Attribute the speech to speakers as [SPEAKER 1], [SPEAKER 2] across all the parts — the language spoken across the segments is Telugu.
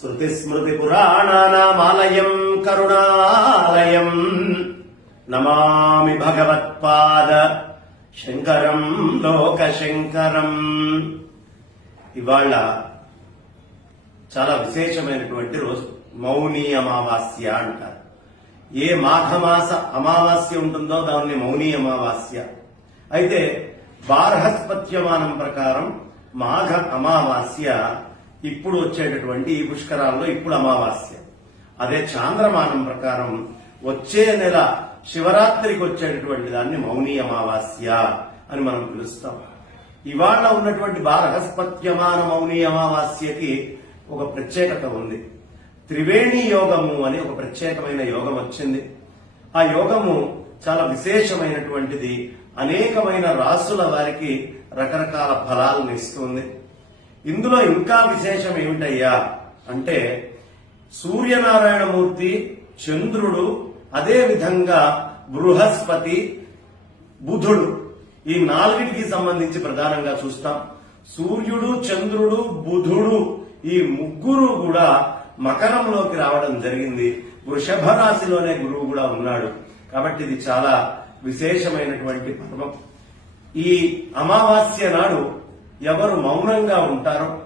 [SPEAKER 1] శృతిస్మృతిపురాణానామాలయం కరుణాలయం నమామి భగవత్పాద శంకరం లోకశంకరం ఇవాళ చాలా విశేషమైనటువంటి రోజు. మౌని అమావాస్య అంటారు. ఏ మాఘమాస అమావాస్య ఉంటుందో దాన్ని మౌని అమావాస్య. అయితే బార్హస్పత్యమానం ప్రకారం మాఘ అమావాస్య ఇప్పుడు వచ్చేటటువంటి ఈ పుష్కరాల్లో ఇప్పుడు అమావాస్య. అదే చాంద్రమానం ప్రకారం వచ్చే నెల శివరాత్రికి వచ్చేటటువంటి దాన్ని మౌని అమావాస్య అని మనం పిలుస్తాం. ఇవాళ ఉన్నటువంటి బారహస్పత్యమాన మౌని అమావాస్యకి ఒక ప్రత్యేకత ఉంది. త్రివేణి యోగము అని ఒక ప్రత్యేకమైన యోగం వచ్చింది. ఆ యోగము చాలా విశేషమైనటువంటిది. అనేకమైన రాసుల వారికి రకరకాల ఫలాలను ఇస్తుంది. ఇందులో ఇంకా విశేషం ఏమిటయ్యా? అంటే సూర్యనారాయణమూర్తి చంద్రుడు అదే విధంగా బృహస్పతి బుధుడు ఈ నాలుగిటికి సంబంధించి ప్రధానంగా చూస్తాం. సూర్యుడు చంద్రుడు బుధుడు ఈ ముగ్గురు కూడా మకరంలోకి రావడం జరిగింది. వృషభ రాశిలోనే గురువు కూడా ఉన్నాడు. కాబట్టి ఇది చాలా విశేషమైనటువంటి పర్వం. ఈ అమావాస్య నాడు ఎవరు మౌనంగా ఉంటారో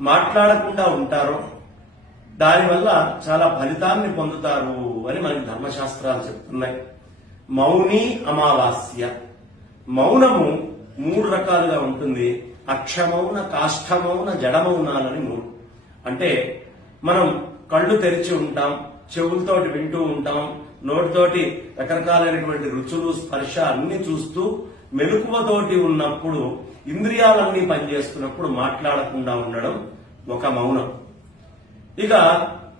[SPEAKER 1] మాట్లాడకుండా ఉంటారో దానివల్ల చాలా ఫలితాన్ని పొందుతారు అని మనకి ధర్మశాస్త్రాలు చెప్తున్నాయి. మౌని అమావాస్య. మౌనము మూడు రకాలుగా ఉంటుంది. అక్షమౌన కాష్టమౌన జడమౌనాలని మూడు. అంటే మనం కళ్ళు తెరిచి ఉంటాం చెవులతోటి వింటూ ఉంటాం నోటితోటి రకరకాలైనటువంటి రుచులు స్పర్శ అన్ని చూస్తూ మెలకువతోటి ఉన్నప్పుడు ఇంద్రియాలన్నీ పనిచేస్తున్నప్పుడు మాట్లాడకుండా ఉండడం ఒక మౌనం. ఇక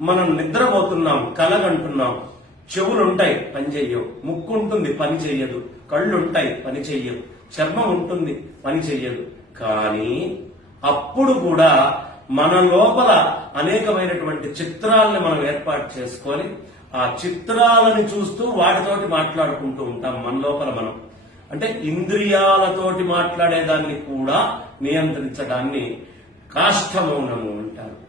[SPEAKER 1] మనం నిద్రపోతున్నాం కలగంటున్నాం చెవులుంటాయి పని చెయ్యవు. ముక్కు ఉంటుంది పని చెయ్యదు. కళ్ళుంటాయి పని చెయ్యవు. చర్మం ఉంటుంది పని చెయ్యదు. కానీ అప్పుడు కూడా మన లోపల అనేకమైనటువంటి చిత్రాల్ని మనం ఏర్పాటు చేసుకొని ఆ చిత్రాలని చూస్తూ వాటితోటి మాట్లాడుకుంటూ ఉంటాం మన లోపల మనం. అంటే ఇంద్రియాలతోటి మాట్లాడేదాన్ని కూడా నియంత్రించడాన్ని కాష్టమౌనము అంటారు.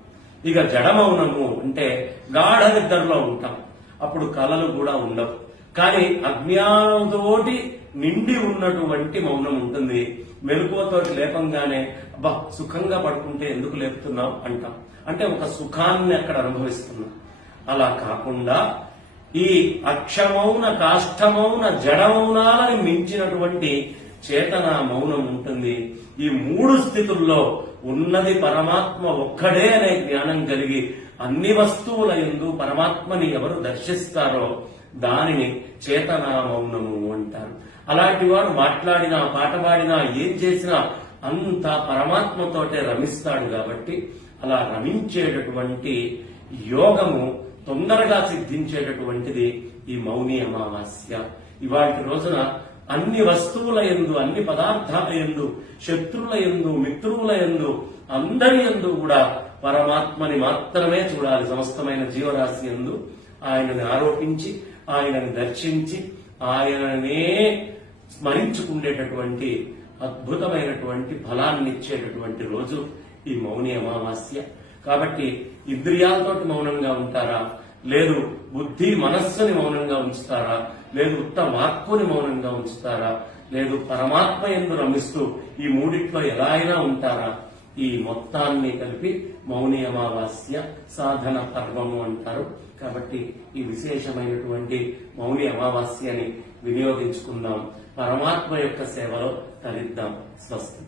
[SPEAKER 1] ఇక జడమౌనము అంటే గాఢ నిద్రలో ఉంటాం. అప్పుడు కళలు కూడా ఉండవు. కానీ అజ్ఞానంతోటి నిండి ఉన్నటువంటి మౌనం ఉంటుంది. మెలకువతోటి లేపంగానే అబ్బా సుఖంగా పడుకుంటే ఎందుకు లేపుతున్నావు? అంటాం. అంటే ఒక సుఖాన్ని అక్కడ అనుభవిస్తున్నాం. అలా కాకుండా ఈ అక్షమౌన కాష్టమౌన జడమౌనాలని మించినటువంటి చేతన మౌనం ఉంటుంది. ఈ మూడు స్థితుల్లో ఉన్నది పరమాత్మ ఒక్కడే అనే జ్ఞానం కలిగి అన్ని వస్తువుల ఎందు పరమాత్మని ఎవరు దర్శిస్తారో దానిని చేతనా మౌనము అంటారు. అలాంటి వాడు మాట్లాడినా పాట పాడినా ఏం చేసినా అంతా పరమాత్మతోటే రమిస్తాడు కాబట్టి అలా రమించేటటువంటి యోగము తొందరగా సిద్ధించేటటువంటిది ఈ మౌని అమావాస్య. ఇవాటి రోజున అన్ని వస్తువుల ఎందు అన్ని పదార్థాల ఎందు శత్రువుల ఎందు మిత్రువుల ఎందు అందరి ఎందు కూడా పరమాత్మని మాత్రమే చూడాలి. సమస్తమైన జీవరాశి ఎందు ఆయనని ఆరోపించి ఆయనని దర్శించి ఆయననే స్మరించుకునేటటువంటి అద్భుతమైనటువంటి ఫలాన్ని ఇచ్చేటటువంటి రోజు ఈ మౌని అమావాస్య. కాబట్టి ఇంద్రియాలతోటి మౌనంగా ఉంటారా? లేదు బుద్ధి మనస్సుని మౌనంగా ఉంచుతారా? లేదు ఉత్త వాక్కుని మౌనంగా ఉంచుతారా? లేదు పరమాత్మ ఎందు రమిస్తూ ఈ మూడిట్లో ఎలా అయినా ఉంటారా? ఈ మొత్తాన్ని కలిపి మౌని అమావాస్య సాధన పర్వము అంటారు. కాబట్టి ఈ విశేషమైనటువంటి మౌని అమావాస్యని వినియోగించుకుందాం. పరమాత్మ యొక్క సేవలో తరిద్దాం స్వస్తి.